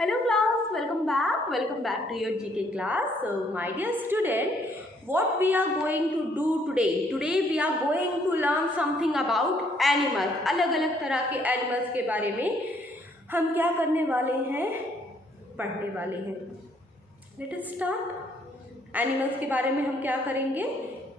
Hello class, welcome back to your GK class. So my dear student, what we are going to do today? Today we are going to learn something about animals. अलग अलग तरह के animals के बारे में हम क्या करने वाले हैं, पढ़ने वाले हैं. Let us start. Animals के बारे में हम क्या करेंगे?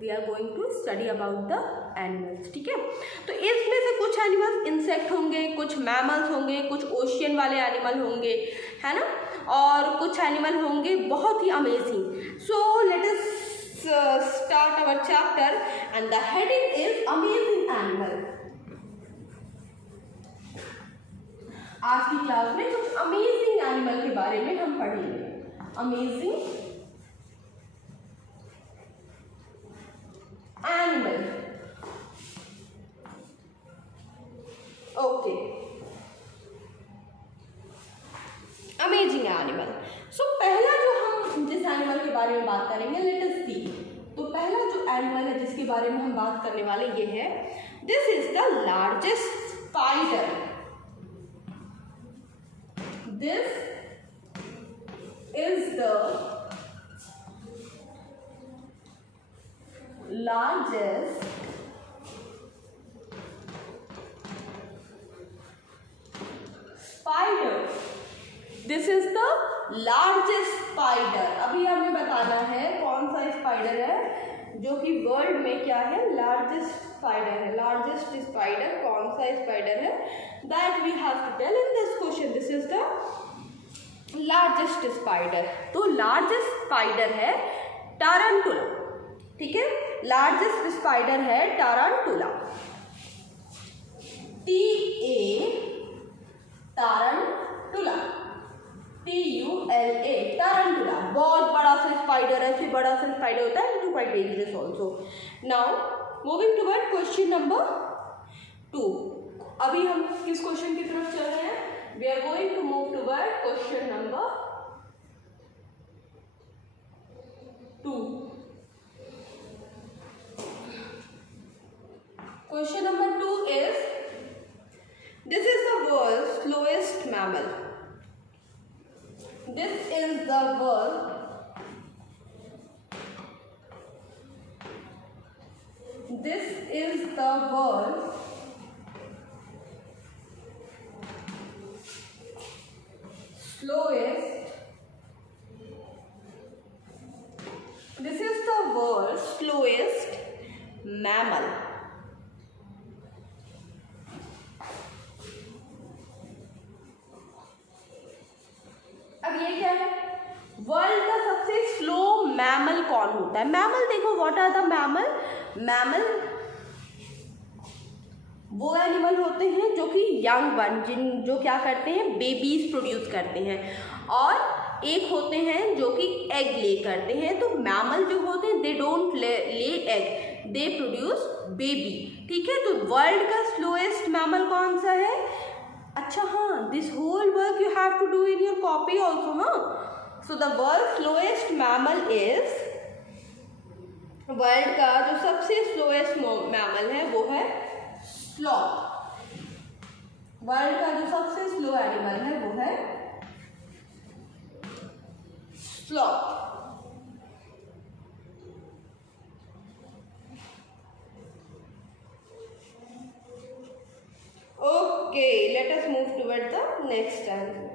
We are going to study about the animals. ठीक है, तो इसमें से कुछ एनिमल्स इंसेक्ट होंगे, कुछ मैमल्स होंगे, कुछ ओशियन वाले एनिमल होंगे, है ना, और कुछ एनिमल होंगे बहुत ही amazing. So let us start our chapter and the heading is amazing animal. आज की क्लास में कुछ अमेजिंग एनिमल के बारे में हम पढ़ेंगे. Amazing animal. Okay, amazing animal. So पहला जो हम जिस एनिमल के बारे में बात करेंगे, लेट अस सी. तो पहला जो एनिमल है जिसके बारे में हम बात करने वाले ये है, this is the largest spider. This is the largest spider. This is the largest spider. अभी हमें बताना है कौन सा स्पाइडर है जो कि वर्ल्ड में क्या है, लार्जेस्ट स्पाइडर है. लार्जेस्ट स्पाइडर कौन सा स्पाइडर है, that we have to tell in this question. This is the largest spider. तो लार्जेस्ट स्पाइडर है टारंटुला. ठीक है, लार्जेस्ट स्पाइडर है टारंटुला. Tarantula, TULA, tarantula. बहुत बड़ा सा स्पाइडर है. फिर बड़ा सा स्पाइडर होता है टू quite dangerous also. Now moving toward question number 2. अभी हम किस क्वेश्चन की तरफ चल रहे हैं? We are going to move toward question number 2. Question number 2 is, this is the world's slowest mammal. This is the world's slowest mammal. अब ये क्या है, वर्ल्ड का सबसे स्लो मैमल कौन होता है? मैमल देखो, what are the mammal? Mammal वो एनिमल होते हैं जो कि यंग वन, जो क्या करते हैं, बेबीज प्रोड्यूस करते हैं, और एक होते हैं जो कि एग ले करते हैं. तो मैमल जो होते हैं दे डोंट ले एग, दे प्रोड्यूस बेबी. ठीक है, तो वर्ल्ड का स्लोएस्ट मैमल कौन सा है? अच्छा हाँ, this whole work you have to do in your copy also. हाँ, so the world slowest mammal is, world का जो सबसे स्लोएस्ट मैमल है वो है स्लॉथ. वर्ल्ड का जो सबसे स्लो एनिमल है वो है sloth. Okay, let us move toward the next answer.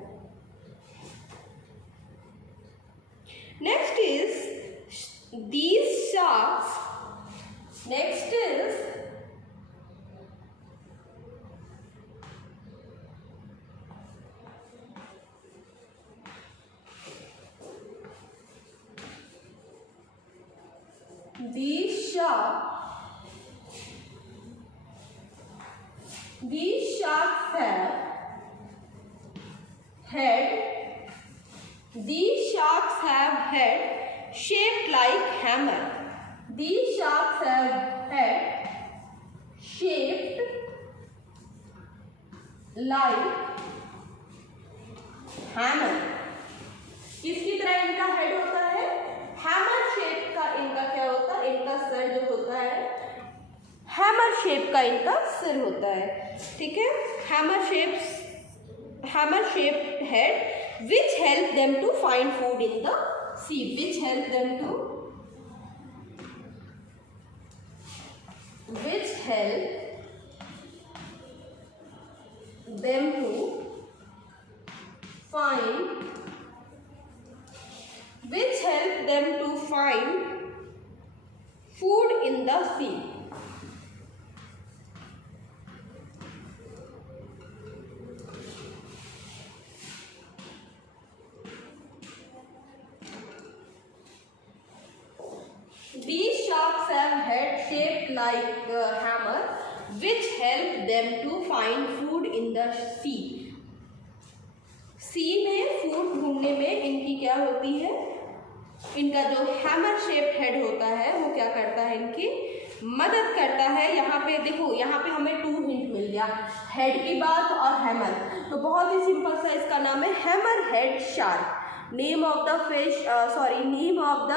Next is these sharks. Next is these sharks. These sharks have head. These sharks have head shaped like hammer. These sharks have head shaped like hammer. किसकी तरह इनका हेड होता है? Hammer shape का इनका क्या होता है? इनका सर जो होता है हैमर शेप का इनका सिर होता है. ठीक है, hammer shape head which help them to find food in the sea. Which help them to find food in the sea. These sharks have head shaped like a hammer, which help them to find food in the sea. सी में फूड ढूंढने में इनकी क्या होती है, इनका जो hammer shaped head होता है वो क्या करता है, इनकी मदद करता है। यहाँ पे देखो, यहाँ पे हमें 2 हिंट मिल गया, हेड की बात और हैमर। तो बहुत ही सिंपल सा इसका नाम है hammer head shark. Name of the fish name of the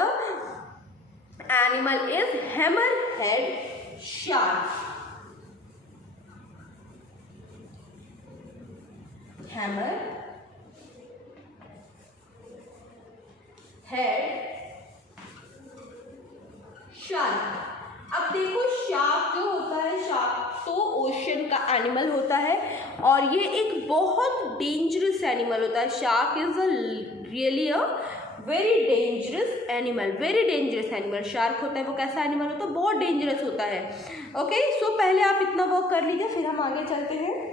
animal is hammer head shark. Hammer head shark. अब देखो, शार्क जो होता है, शार्क तो ओशन का एनिमल होता है और ये एक बहुत डेंजरस एनिमल होता है। Shark is really a very dangerous animal. Shark होता है वो कैसा एनिमल होता है, बहुत डेंजरस होता है। ओके, सो पहले आप इतना वर्क कर लीजिए, फिर हम आगे चलते हैं।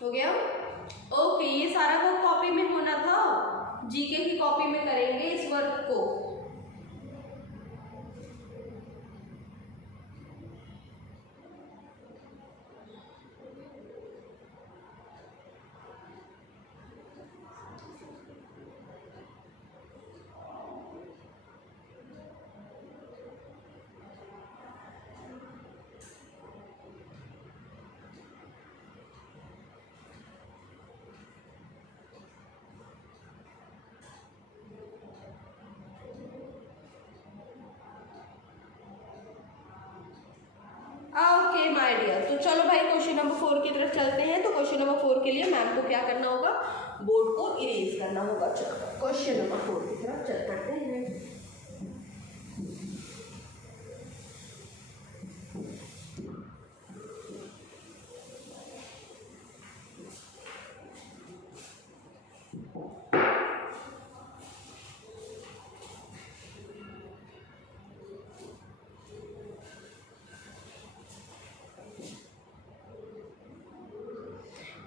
हो गया? ओके, ये सारा वर्क कॉपी में होना था, जीके की कॉपी में करेंगे इस वर्क को। ओके माय डियर, तो चलो भाई क्वेश्चन नंबर 4 की तरफ चलते हैं। तो क्वेश्चन नंबर 4 के लिए मैम को क्या करना होगा, बोर्ड को इरेज करना होगा। चलो क्वेश्चन नंबर 4 की तरफ चल करते हैं।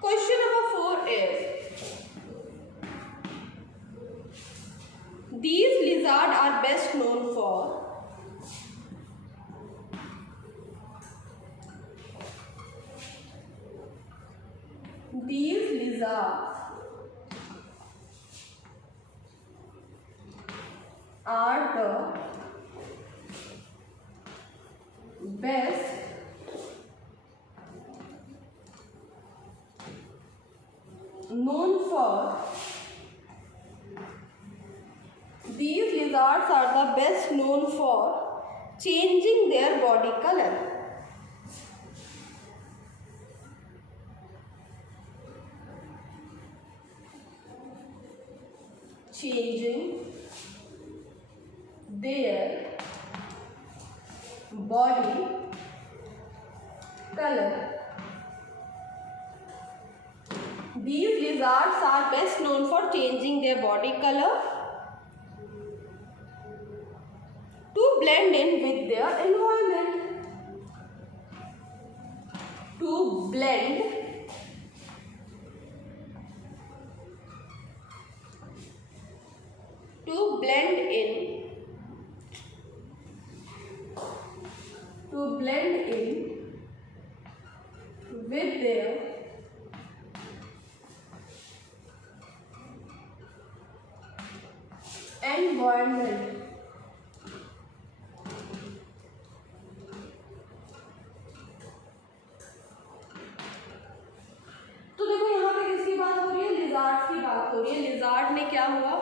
Question number 4 is, these lizards are best known for these lizards are the best known for changing their body color. Changing their body color. These lizards are best known for changing their body color to blend in with their environment. To blend in to blend in with their environment. तो देखो यहाँ पे किसकी बात हो रही है, लिजार्ड की बात हो रही है। लिजार्ड ने क्या हुआ,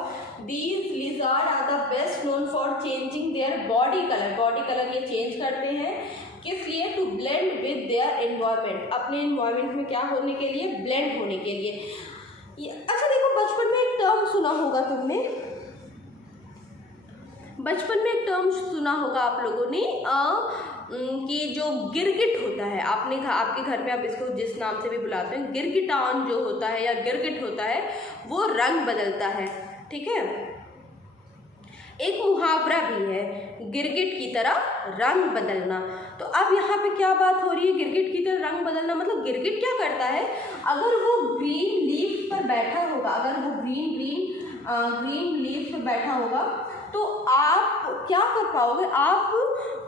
these lizard are the best known for changing their body colour. Body colour ये चेंज करते हैं किस लिए, to blend with their environment, अपने एनवायरनमेंट में क्या होने के लिए, ब्लेंड होने के लिए। अच्छा देखो, बचपन में एक टर्म सुना होगा तुमने, बचपन में एक टर्म सुना होगा आप लोगों ने कि जो गिरगिट होता है, आपके घर में आप इसको जिस नाम से भी बुलाते हैं, गिरगिटान जो होता है या गिरगिट होता है वो रंग बदलता है, ठीक है। एक मुहावरा भी है, गिरगिट की तरह रंग बदलना। तो अब यहाँ पे क्या बात हो रही है, गिरगिट की तरह रंग बदलना मतलब गिरगिट क्या करता है, अगर वो ग्रीन लीफ पर बैठा होगा, अगर वो ग्रीन लीफ पर बैठा होगा तो आप क्या कर पाओगे, आप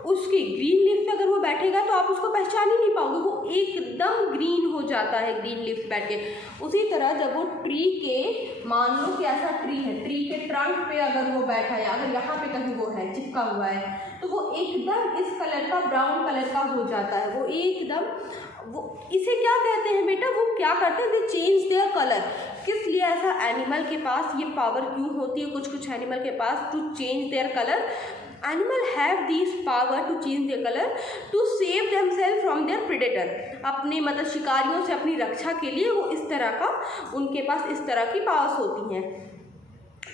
उसकी ग्रीन लीफ पे अगर वो बैठेगा तो आप उसको पहचान ही नहीं पाओगे, वो एकदम ग्रीन हो जाता है ग्रीन लीफ पे बैठ के। उसी तरह जब वो ट्री के, मान लो कि ऐसा ट्री है, ट्री के ट्रंक पे अगर वो बैठा है, अगर यहाँ पे कहीं वो है चिपका हुआ है, तो वो एकदम इस कलर का, ब्राउन कलर का हो जाता है, वो एकदम, वो इसे क्या कहते हैं बेटा, वो क्या करते हैं, दे चेंज देयर कलर। किस लिए ऐसा एनिमल के पास ये पावर क्यों होती है, कुछ एनिमल के पास, to change their colour. Animal have this power to change their colour to save themself from their predator, अपने मतलब शिकारियों से अपनी रक्षा के लिए वो इस तरह का, उनके पास इस तरह की पावर्स होती हैं।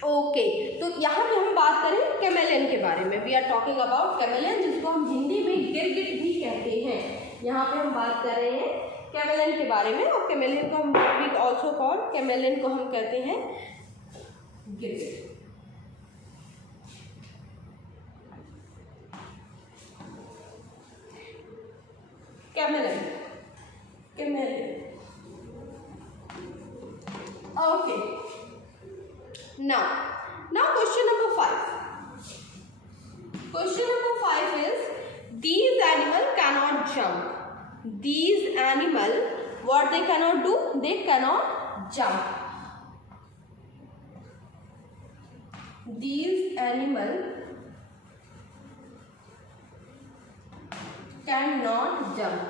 ओके, तो यहाँ पे हम बात करें कैमेलियन के बारे में। We are talking about chameleon, जिसको हम हिंदी में गिरगिट भी कहते हैं। यहाँ पे हम बात कर रहे हैं कैमेलियन के बारे में, और कैमेलियन को हम वी ऑल्सो कॉल, कैमेलियन को हम कहते हैं गिरगिट। Chameleon, okay. Now question number 5. Question number 5 is, these animal cannot jump. These animal, what they cannot do? They cannot jump. These animal cannot jump.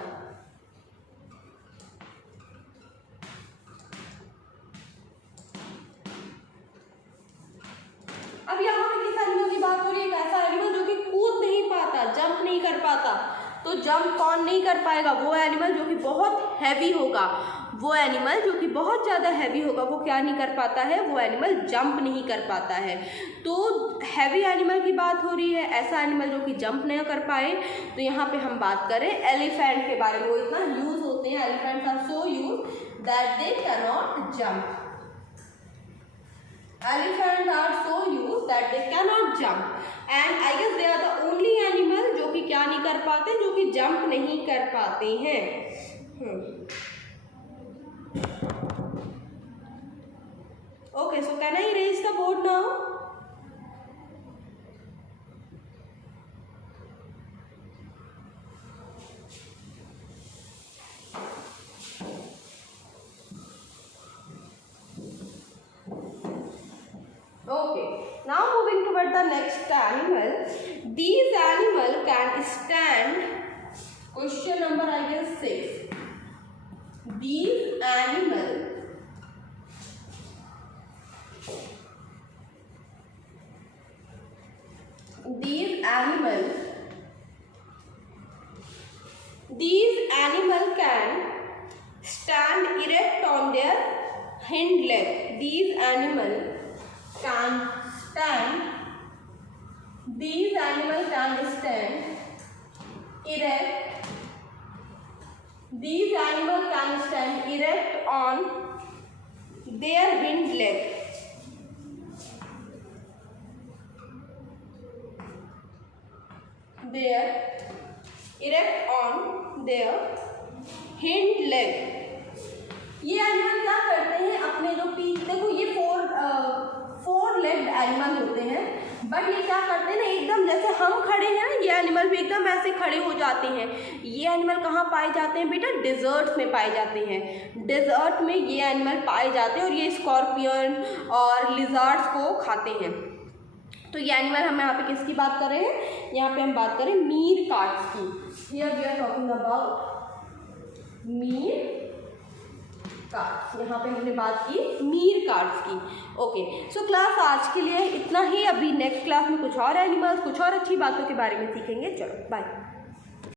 अब यहाँ पे किस एनिमल की बात हो रही है, एक ऐसा एनिमल जो कि कूद नहीं पाता, जंप नहीं कर पाता। तो जंप कौन नहीं कर पाएगा, वो एनिमल जो कि बहुत हैवी होगा, वो एनिमल जो कि बहुत ज़्यादा हैवी होगा, वो क्या नहीं कर पाता है, वो एनिमल जंप नहीं कर पाता है। तो हैवी एनिमल की बात हो रही है, ऐसा एनिमल जो कि जंप नहीं कर पाए। तो यहाँ पे हम बात करें एलिफेंट के बारे में, वो इतना यूज होते हैं, elephants are so use that they cannot jump. Elephants are so used that they cannot jump, and I guess they are the only animal जो कि क्या नहीं कर पाते, जो कि जंप नहीं कर पाते हैं। Okay, so can I erase the board now? Okay, now moving toward the next animal. These animal can stand, question number I guess 6. These animal can stand erect on their hind leg. These animal can stand erect. These animals can stand erect on their hind leg. Erect on their hind leg. ये एनिमल क्या करते हैं, अपने जो पीठ, देखो ये four legged animal होते हैं, बट ये क्या करते हैं ना, एकदम जैसे हम खड़े हैं ना, ये एनिमल एनिमल भी एकदम ऐसे खड़े हो जाते हैं। ये एनिमल कहाँ पाए जाते हैं बेटा? डेजर्ट में पाए जाते हैं। डेजर्ट में ये एनिमल पाए जाते हैं और ये स्कॉर्पियन और लिजर्ड्स को खाते हैं। तो ये एनिमल हम यहाँ पे किसकी बात कर रहे हैं? यहाँ पे हम बात करें मीर कार्ड्स की। Here we are talking about meerkats. यहाँ पे हमने बात की मीर कार्ड्स की। ओके, सो क्लास आज के लिए इतना ही। अभी नेक्स्ट क्लास में कुछ और एनिमल्स, कुछ और अच्छी बातों के बारे में सीखेंगे। चलो बाय।